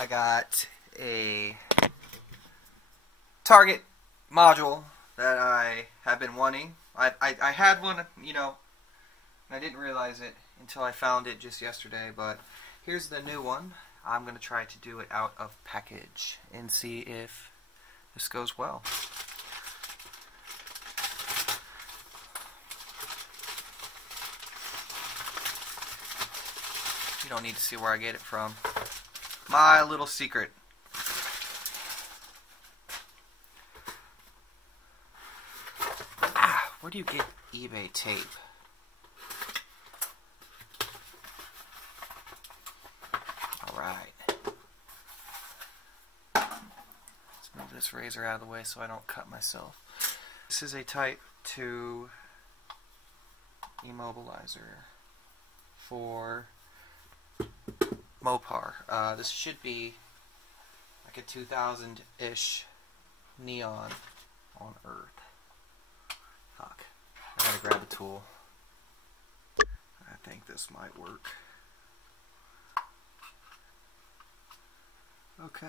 I got a target module that I have been wanting. I had one, you know, and I didn't realize it until I found it just yesterday, but here's the new one. I'm going to try to do it out of package and see if this goes well. You don't need to see where I get it from. My little secret. Where do you get eBay tape? Alright. Let's move this razor out of the way so I don't cut myself. This is a Type-2 immobilizer for Mopar. This should be like a 2000-ish neon on Earth. Fuck. I gotta grab a tool. I think this might work. Okay.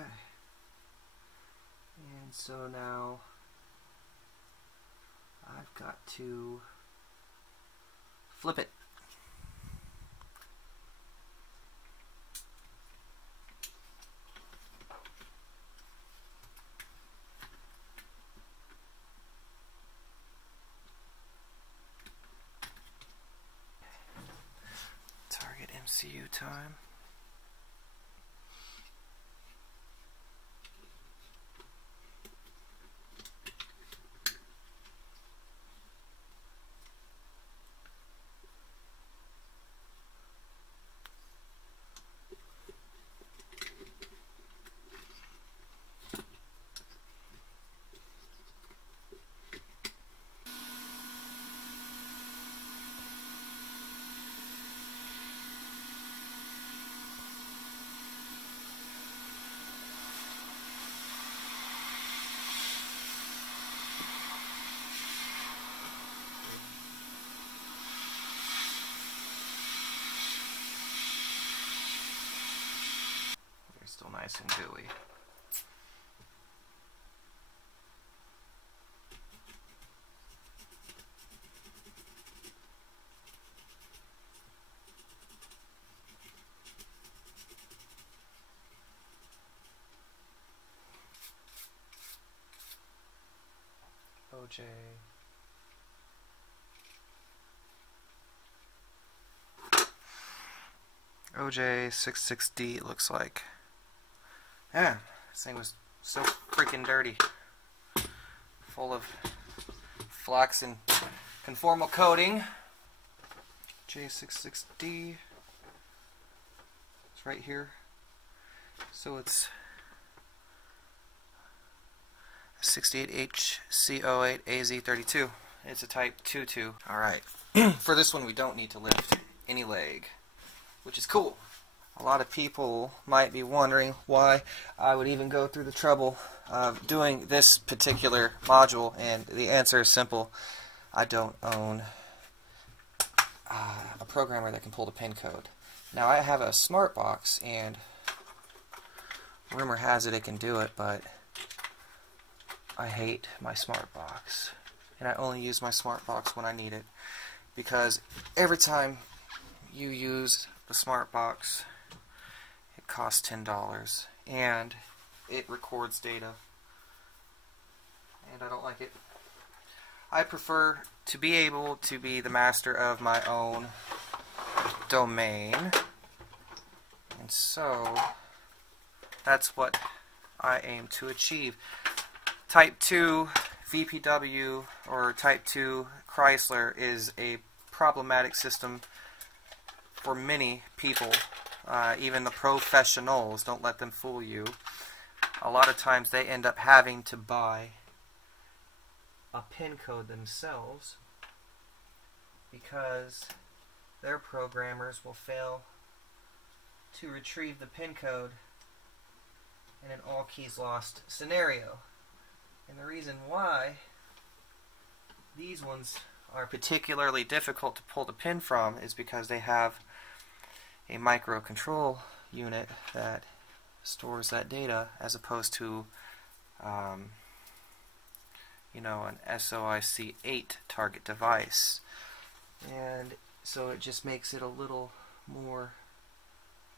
And so now I've got to flip it. Target MCU time. Still nice and gooey. OJ66D it looks like. Yeah, this thing was so freaking dirty. Full of flax and conformal coating. J66D. It's right here. So it's 68HC08AZ32. It's a Type 2-2. Alright. For this one we don't need to lift any leg, which is cool. A lot of people might be wondering why I would even go through the trouble of doing this particular module, and the answer is simple. I don't own a programmer that can pull the pin code. Now I have a smart box, and rumor has it can do it, but I hate my smart box. And I only use my smart box when I need it, because every time you use the smart box, costs $10 and it records data, and I don't like it. I prefer to be able to be the master of my own domain, and so that's what I aim to achieve. Type-2 VPW or Type-2 Chrysler is a problematic system for many people. Even the professionals, don't let them fool you. A lot of times they end up having to buy a pin code themselves because their programmers will fail to retrieve the pin code in an all keys lost scenario. And the reason why these ones are particularly difficult to pull the pin from is because they have a microcontrol unit that stores that data, as opposed to you know, an SOIC 8 target device. And so it just makes it a little more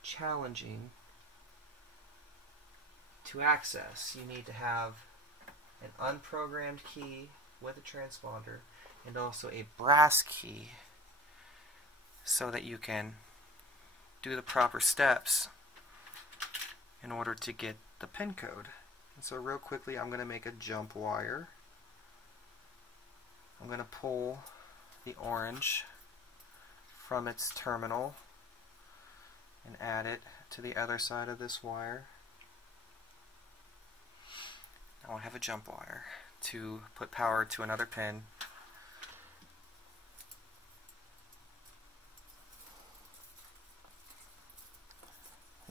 challenging to access. You need to have an unprogrammed key with a transponder and also a brass key so that you can do the proper steps in order to get the pin code. And so real quickly, I'm going to make a jump wire. I'm going to pull the orange from its terminal and add it to the other side of this wire. Now I have a jump wire to put power to another pin.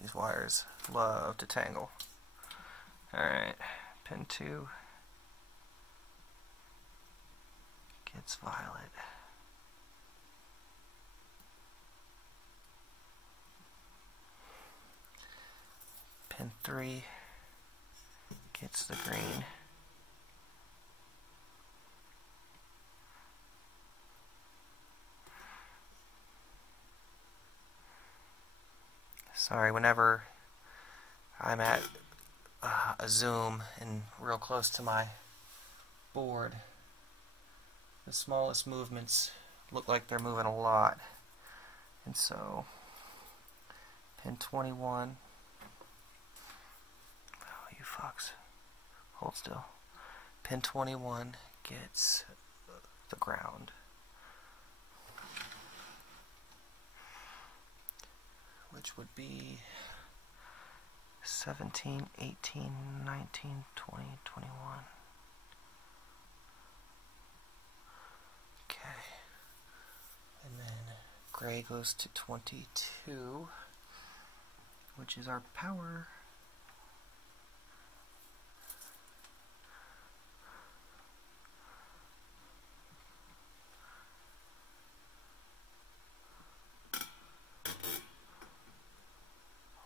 These wires love to tangle. Alright, pin 2 gets violet. Pin 3 gets the green. Sorry, whenever I'm at a zoom and real close to my board, the smallest movements look like they're moving a lot. And so, pin 21, oh you fucks, hold still, pin 21 gets the ground, which would be 17, 18, 19, 20, 21. Okay. And then gray goes to 22, which is our power.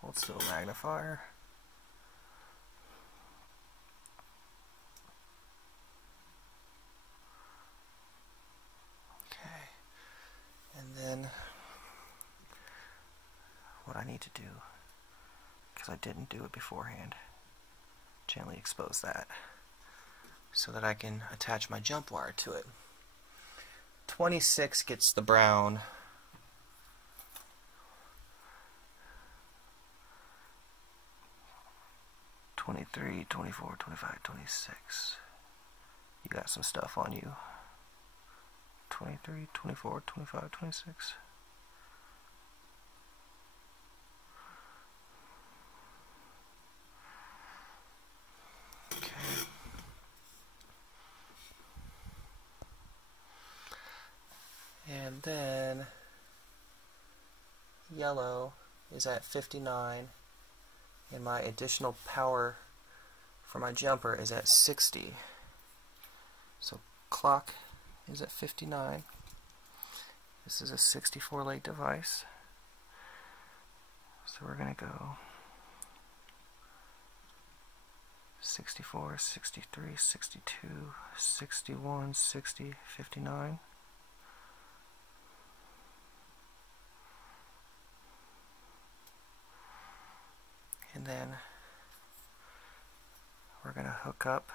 Hold still magnifier. Okay. And then what I need to do, because I didn't do it beforehand, gently expose that so that I can attach my jump wire to it. 26 gets the brown. 23, 24, 25, 26. You got some stuff on you. 23, 24, 25, 26. Okay. And then yellow is at 59. And my additional power for my jumper is at 60. So clock is at 59. This is a 64 late device. So we're going to go 64, 63, 62, 61, 60, 59. And then we're going to hook up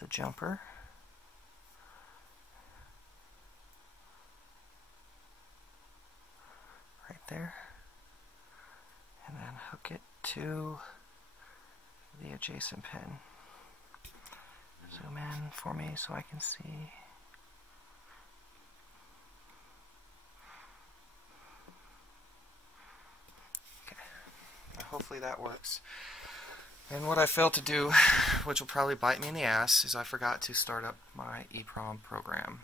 the jumper right there, and then hook it to the adjacent pin. Zoom in for me so I can see. Hopefully that works. And what I failed to do, which will probably bite me in the ass, is I forgot to start up my EEPROM program.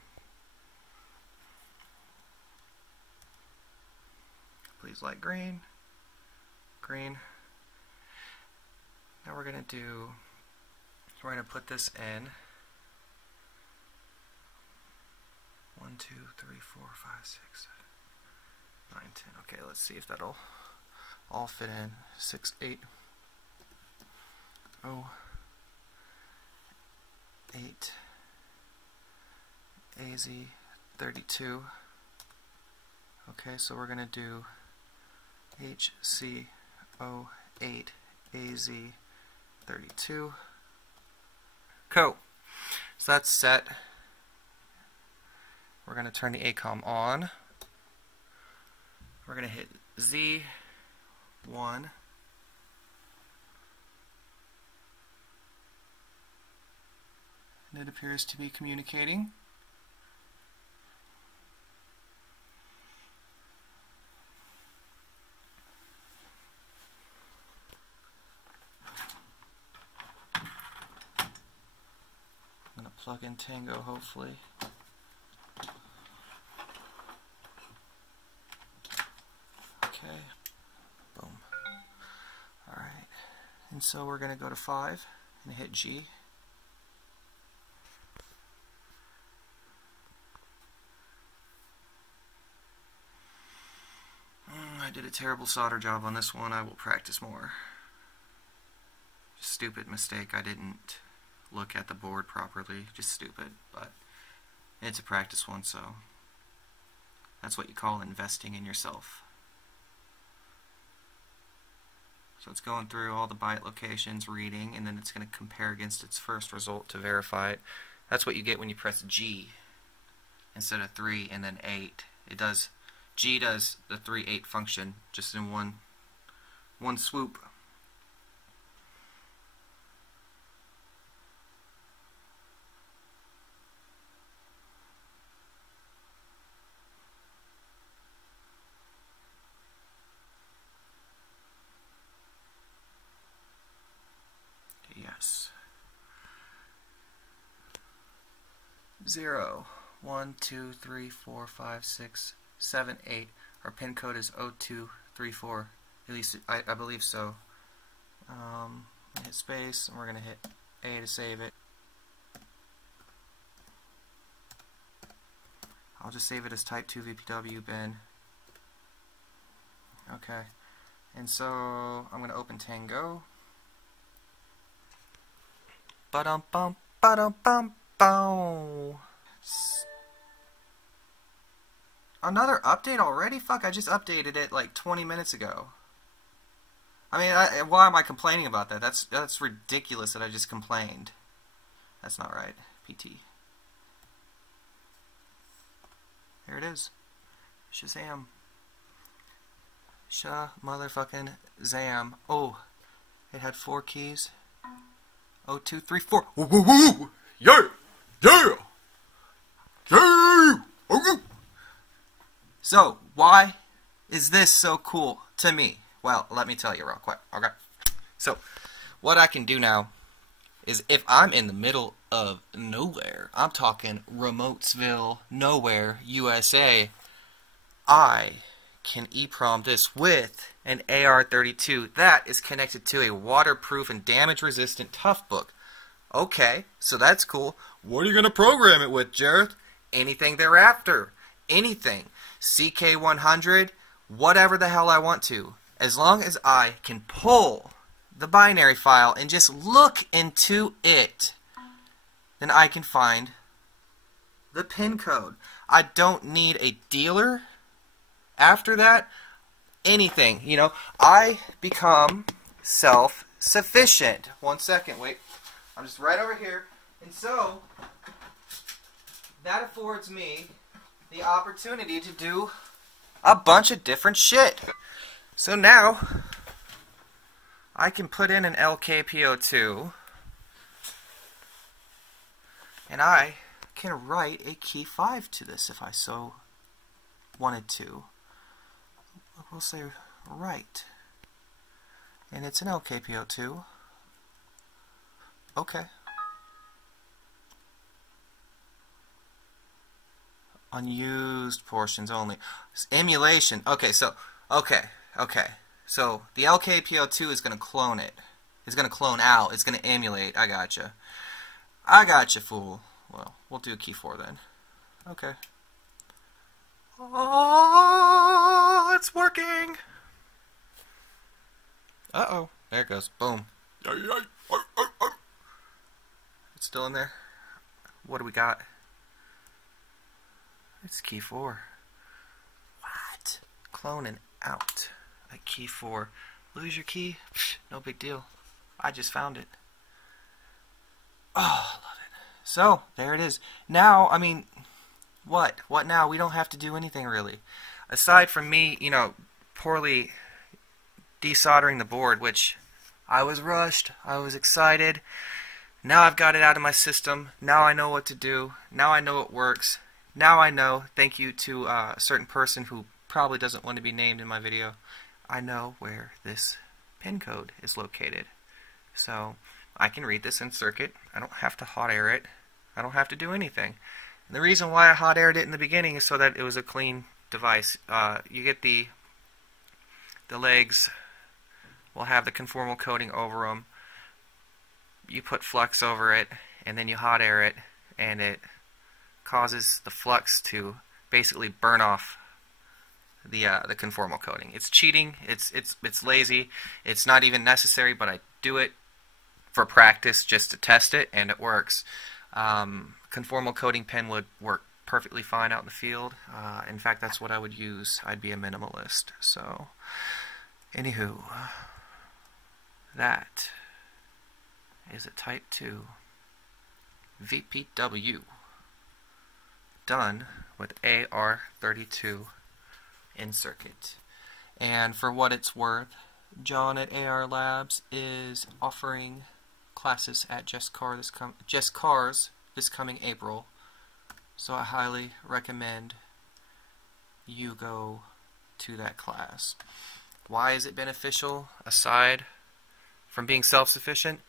Please light green. Green. Now we're going to put this in 1, 2, 3, 4, 5, 6, 7, 9, 10. Okay, let's see if that'll... all fit in. 680 8 AZ32. Okay, so we're going to do HC08 AZ32. Cool. So that's set. We're going to turn the ACOM on. We're going to hit Z1. And it appears to be communicating. I'm going to plug in Tango, hopefully. Okay. Boom. Alright. And so we're going to go to 5 and hit G. I did a terrible solder job on this one. I will practice more. Stupid mistake. I didn't look at the board properly. Just stupid. But it's a practice one, so that's what you call investing in yourself. So it's going through all the byte locations, reading, and then it's going to compare against its first result to verify it. That's what you get when you press G instead of 3 and then 8. G does the 3-8 function just in one swoop. Yes. 0, 1, 2, 3, 4, 5, 6, 7, 8. Our pin code is 0234. At least I believe so. Hit space, and we're going to hit A to save it. I'll just save it as Type-2-VPW bin. Okay. And so I'm going to open Tango. Ba-dum-bum, ba-dum-bum-bow. Another update already? Fuck, I just updated it like 20 minutes ago. I mean, why am I complaining about that? That's ridiculous that I just complained. That's not right. PT. Here it is. Shazam. Motherfucking Zam. Oh, it had 4 keys. 0, 2, 3, 4. Woo, woo, woo! Yeah! Yeah! Yeah! Oh, so, why is this so cool to me? Well, let me tell you real quick. Okay. So, what I can do now is if I'm in the middle of nowhere, I'm talking Remotesville, nowhere, USA, I can EEPROM this with an AR32 that is connected to a waterproof and damage-resistant tough book. Okay, so that's cool. What are you going to program it with, Jareth? Anything thereafter. Anything. CK100, whatever the hell I want to. As long as I can pull the binary file and just look into it, then I can find the pin code. I don't need a dealer. After that, anything. You know, I become self-sufficient. 1 second, wait. I'm just right over here. And so, that affords me the opportunity to do a bunch of different shit. So now, I can put in an LKPO2, and I can write a key 5 to this if I so wanted to. We'll say write, and it's an LKPO2. Okay. Unused portions only. Emulation. Okay, so okay. So the LKPO2 is going to clone it. It's going to clone out. It's going to emulate. I gotcha. I gotcha, fool. Well, we'll do key 4 then. Okay. Oh, it's working. Uh-oh. There it goes. Boom. It's still in there. What do we got? It's key 4. What? Cloning out at key 4. Lose your key? Psh, no big deal. I just found it. Oh, I love it. So, there it is. Now, I mean, what? What now? We don't have to do anything really. Aside from me, you know, poorly desoldering the board, which I was rushed, I was excited. Now I've got it out of my system. Now I know what to do. Now I know it works. Now I know, thank you to a certain person who probably doesn't want to be named in my video, I know where this pin code is located. So I can read this in circuit. I don't have to hot air it. I don't have to do anything. And the reason why I hot aired it in the beginning is so that it was a clean device. You get the legs will have the conformal coating over them. You put flux over it, and then you hot air it, and it causes the flux to basically burn off the conformal coating. It's cheating. It's lazy. It's not even necessary, but I do it for practice just to test it, and it works. Conformal coating pen would work perfectly fine out in the field. In fact, that's what I would use. I'd be a minimalist. So, anywho, that is a Type 2 VPW done with AR32 in circuit. And for what it's worth, John at AR Labs is offering classes at Just Cars this coming April. So I highly recommend you go to that class. Why is it beneficial aside from being self-sufficient?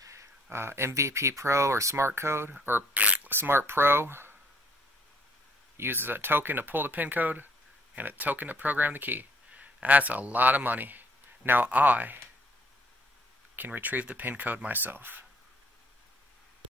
MVP Pro or Smart Code or Smart Pro uses a token to pull the pin code and a token to program the key. That's a lot of money. Now I can retrieve the pin code myself.